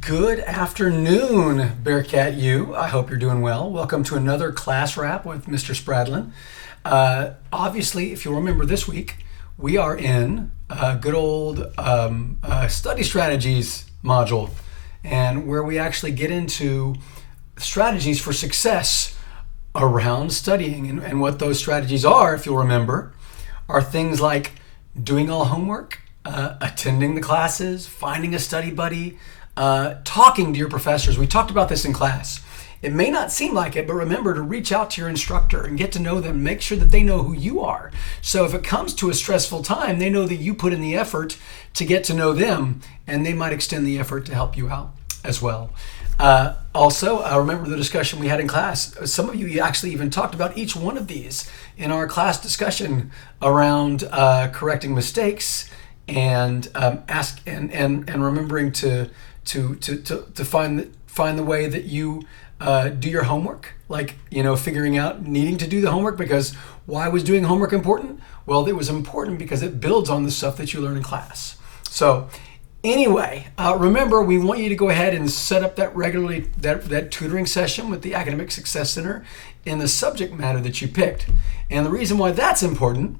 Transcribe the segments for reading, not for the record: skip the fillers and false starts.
Good afternoon, Bearcat U. I hope you're doing well. Welcome to another class wrap with Mr. Spradlin. Obviously, if you'll remember this week, we are in a good old study strategies module, and where we actually get into strategies for success around studying. And what those strategies are, if you'll remember, are things like doing all homework, attending the classes, finding a study buddy, talking to your professors. We talked about this in class. It may not seem like it, but remember to reach out to your instructor and get to know them. Make sure that they know who you are. So if it comes to a stressful time, they know that you put in the effort to get to know them, and they might extend the effort to help you out as well. Also, remember the discussion we had in class. Some of you actually even talked about each one of these in our class discussion around correcting mistakes and remembering to find the way that you do your homework, like figuring out needing to do the homework. Because why was doing homework important? Well, it was important because it builds on the stuff that you learn in class. So anyway, remember, we want you to go ahead and set up that tutoring session with the Academic Success Center in the subject matter that you picked. And the reason why that's important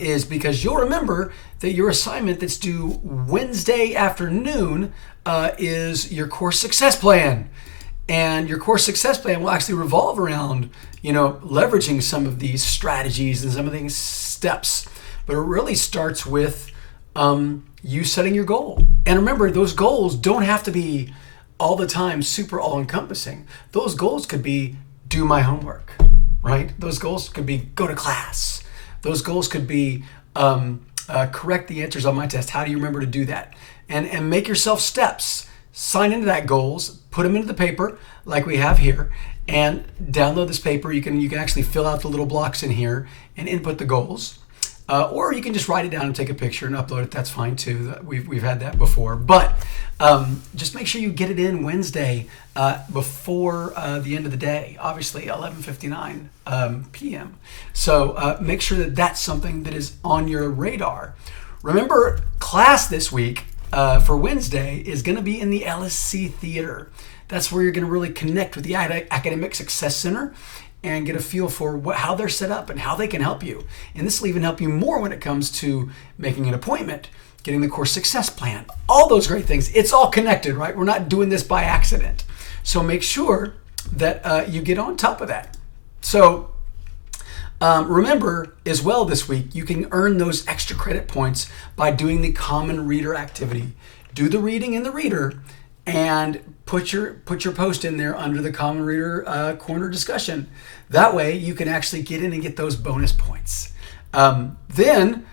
is because you'll remember that your assignment that's due Wednesday afternoon is your course success plan. And your course success plan will actually revolve around, leveraging some of these strategies and some of these steps. But it really starts with you setting your goal. And remember, those goals don't have to be all the time super all-encompassing. Those goals could be do my homework, right? Those goals could be go to class. Those goals could be correct the answers on my test. How do you remember to do that? And make yourself steps. Sign into that goals, put them into the paper like we have here, and download this paper. You can actually fill out the little blocks in here and input the goals. Or you can just write it down and take a picture and upload it. That's fine too. We've had that before. But just make sure you get it in Wednesday before the end of the day, obviously 11:59 p.m. So make sure that that's something that is on your radar. Remember, class this week for Wednesday is going to be in the LSC Theater. That's where you're going to really connect with the Academic Success Center and get a feel for how they're set up and how they can help you. And this will even help you more when it comes to making an appointment, getting the course success plan, all those great things. It's all connected, right? We're not doing this by accident. So make sure that you get on top of that. So remember as well this week, you can earn those extra credit points by doing the common reader activity. Do the reading in the reader and put your post in there under the common reader corner discussion. That way you can actually get in and get those bonus points. Then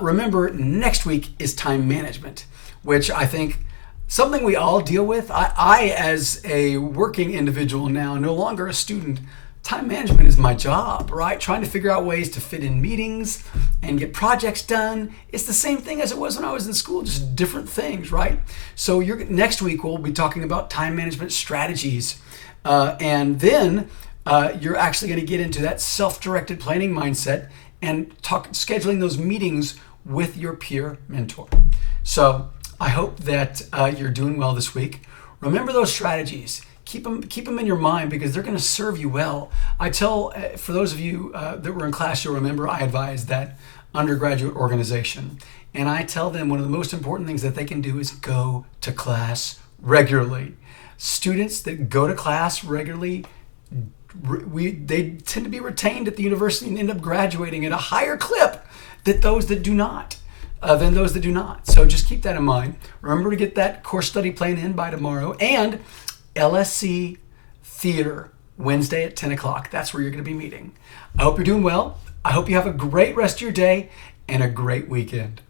remember, next week is time management, which I think something we all deal with. I as a working individual now, no longer a student, time management is my job, right? Trying to figure out ways to fit in meetings and get projects done. It's the same thing as it was when I was in school, just different things, right? So next week we'll be talking about time management strategies. And then you're actually going to get into that self-directed planning mindset and scheduling those meetings with your peer mentor. So I hope that you're doing well this week. Remember those strategies. Keep them in your mind because they're going to serve you well. I tell, for those of you that were in class, you'll remember I advised that undergraduate organization. And I tell them one of the most important things that they can do is go to class regularly. Students that go to class regularly, they tend to be retained at the university and end up graduating at a higher clip than those that do not. So just keep that in mind. Remember to get that course study plan in by tomorrow. And LSC Theater, Wednesday at 10 o'clock. That's where you're going to be meeting. I hope you're doing well. I hope you have a great rest of your day and a great weekend.